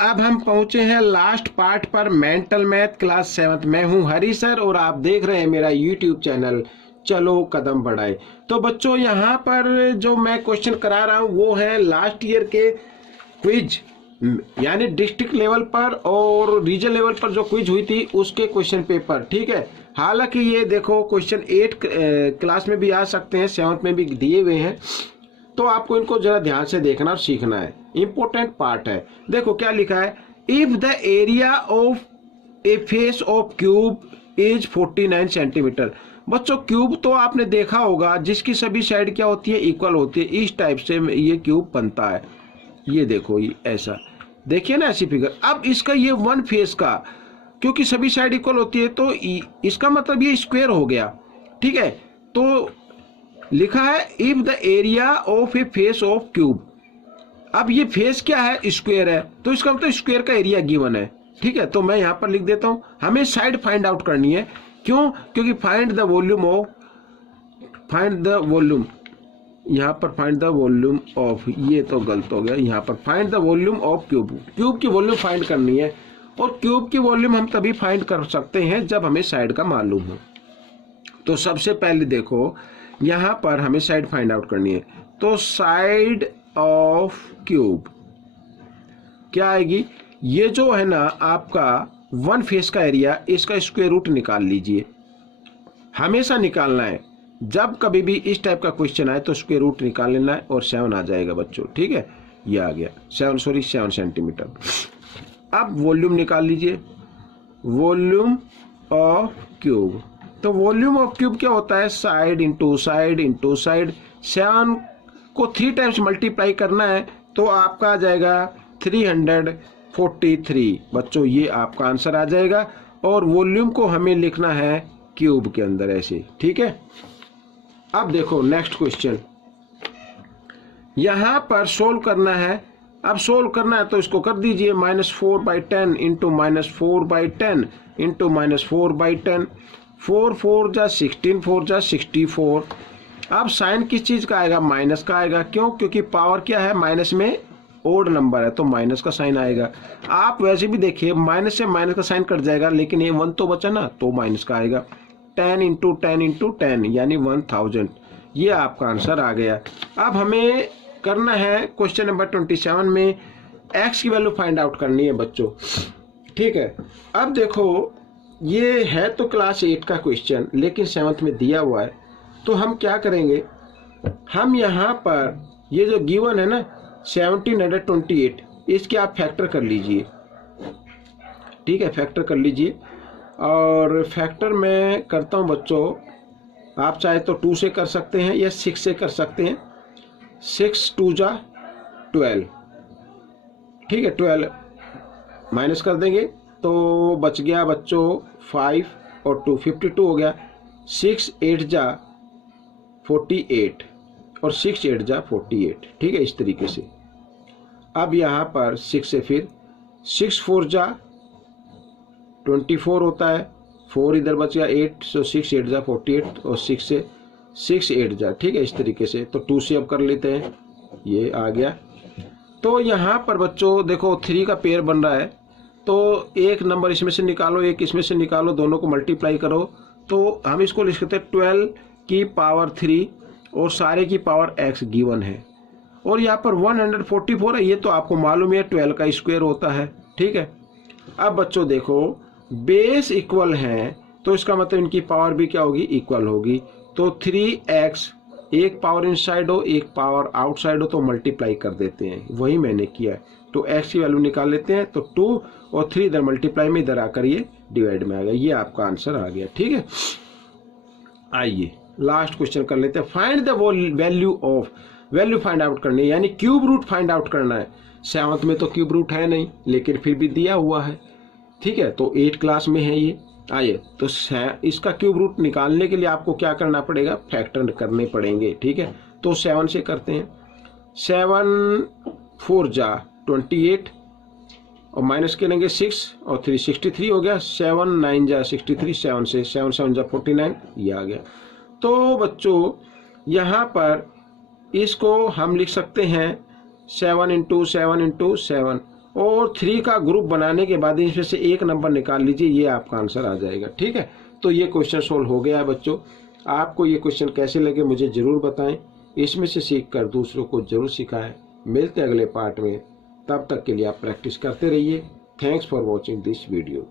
अब हम पहुंचे हैं लास्ट पार्ट पर, मेंटल मैथ क्लास 7th। मैं हूं हरी सर और आप देख रहे हैं मेरा यूट्यूब चैनल चलो कदम बढ़ाए। तो बच्चों यहाँ पर जो मैं क्वेश्चन करा रहा हूँ वो है लास्ट ईयर के क्विज, यानी डिस्ट्रिक्ट लेवल पर और रीजन लेवल पर जो क्विज हुई थी उसके क्वेश्चन पेपर। ठीक है, हालांकि ये देखो क्वेश्चन 8 क्लास में भी आ सकते हैं, 7th में भी दिए हुए हैं, तो आपको इनको जरा ध्यान से देखना और सीखना है, इंपॉर्टेंट पार्ट है। देखो क्या लिखा है, if the area of A face of cube is 49 centimetre. बच्चों क्यूब तो आपने देखा होगा जिसकी सभी साइड क्या होती है, इक्वल होती है। इस टाइप से ये क्यूब बनता है, ये देखो ये ऐसा, देखिए ना ऐसी फिगर। अब इसका ये वन फेस का, क्योंकि सभी साइड इक्वल होती है तो इसका मतलब ये स्क्वायर हो गया। ठीक है, तो लिखा है if the area of A face of cube. अब ये फेस क्या है, स्क्वायर है, तो इसका मतलब स्क्वायर का एरिया गिवन है। ठीक है, तो मैं यहां पर लिख देता हूं, हमें साइड फाइंड आउट करनी है। क्यों? क्योंकि find the volume of, find the volume, यहाँ पर फाइंड द वॉल्यूम ऑफ, ये तो गलत हो गया, यहाँ पर find the volume of cube. Cube की वॉल्यूम फाइंड करनी है, और क्यूब की वॉल्यूम हम तभी फाइंड कर सकते हैं जब हमें साइड का मालूम हो। तो सबसे पहले देखो यहाँ पर हमें साइड फाइंड आउट करनी है, तो साइड ऑफ क्यूब क्या आएगी, ये जो है ना आपका वन फेस का एरिया, इसका स्क्वायर रूट निकाल लीजिए, हमेशा निकालना है। जब कभी भी इस टाइप का क्वेश्चन आए तो स्क्वायर रूट निकाल लेना है और 7 आ जाएगा बच्चों। ठीक है, ये आ गया 7 सेंटीमीटर। अब वॉल्यूम निकाल लीजिए, वॉल्यूम ऑफ क्यूब। तो वॉल्यूम ऑफ क्यूब क्या होता है, side into side into side. 7 को 3 टाइम्स मल्टीप्लाई करना है तो आपका आ जाएगा 343। बच्चों ये आपका आंसर आ जाएगा, और वॉल्यूम को हमें लिखना है क्यूब के अंदर ऐसे। ठीक है, अब देखो नेक्स्ट क्वेश्चन, यहां पर सोल्व करना है। अब सोल्व करना है तो इसको कर दीजिए, -4/10 इंटू -4/10 इंटू -4/10। 4 4 जा 16, 4 जा 64। अब साइन किस चीज का आएगा, माइनस का आएगा। क्यों? क्योंकि पावर क्या है, माइनस में ओड नंबर है तो माइनस का साइन आएगा। आप वैसे भी देखिए माइनस से माइनस का साइन कट जाएगा, लेकिन ये 1 तो बचा ना, तो माइनस का आएगा। 10 इंटू 10 इंटू 10 यानी 1000। ये आपका आंसर आ गया। अब हमें करना है क्वेश्चन नंबर 27 में x की वैल्यू फाइंड आउट करनी है बच्चों। ठीक है, अब देखो ये है तो क्लास 8 का क्वेश्चन, लेकिन 7th में दिया हुआ है, तो हम क्या करेंगे, हम यहाँ पर ये जो गिवन है ना 1728, इसके आप फैक्टर कर लीजिए। ठीक है, फैक्टर कर लीजिए, और फैक्टर मैं करता हूँ बच्चों, आप चाहे तो 2 से कर सकते हैं या 6 से कर सकते हैं। 6 2 जा 12। ठीक है, 12 माइनस कर देंगे तो बच गया बच्चों 5 और 2 52 हो गया। 6 8 जा 48 और 6 8 जा 48। ठीक है, इस तरीके से। अब यहाँ पर 6 से फिर 6 4 जा 24 होता है, 4 इधर बच गया 8, सो 6 8 जा 48 और 6 से 6 8 जा। ठीक है, इस तरीके से। तो 2 से अब कर लेते हैं, ये आ गया। तो यहाँ पर बच्चों देखो 3 का पेयर बन रहा है, तो एक नंबर इसमें से निकालो, एक इसमें से निकालो, दोनों को मल्टीप्लाई करो, तो हम इसको लिख सकते हैं 12 की पावर 3 और सारे की पावर x गिवन है। और यहाँ पर 144 है, ये तो आपको मालूम है 12 का स्क्वायर होता है। ठीक है, अब बच्चों देखो बेस इक्वल हैं तो इसका मतलब इनकी पावर भी क्या होगी, इक्वल होगी। तो 3x, एक पावर इनसाइड हो एक पावर आउटसाइड हो तो मल्टीप्लाई कर देते हैं, वही मैंने किया है। तो x की वैल्यू निकाल लेते हैं, तो 2 और 3 इधर मल्टीप्लाई में, इधर आकर ये डिवाइड में आ गया। ये आपका आंसर आ गया। ठीक है, आइए लास्ट क्वेश्चन कर लेते हैं। Find the value of, value find out करनी है, यानी क्यूब रूट फाइंड आउट करना है। 7th में तो क्यूब रूट है नहीं, लेकिन फिर भी दिया हुआ है। ठीक है, तो 8 क्लास में है ये। आइए, तो इसका क्यूब रूट निकालने के लिए आपको क्या करना पड़ेगा, फैक्टर करने पड़ेंगे। ठीक है, तो 7 से करते हैं। 7 4 जा 28 और माइनस करेंगे 6 और 3 63 हो गया। 7 9 जा 63, 7 से 7 7 जा 49, ये आ गया। तो बच्चों यहाँ पर इसको हम लिख सकते हैं 7 इंटू 7 इंटू 7, और 3 का ग्रुप बनाने के बाद इसमें से एक नंबर निकाल लीजिए, ये आपका आंसर आ जाएगा। ठीक है, तो ये क्वेश्चन सोल्व हो गया है बच्चों। आपको ये क्वेश्चन कैसे लगे मुझे ज़रूर बताएं, इसमें से सीख कर दूसरों को ज़रूर सिखाएं। मिलते हैं अगले पार्ट में, तब तक के लिए आप प्रैक्टिस करते रहिए। Thanks for watching this video.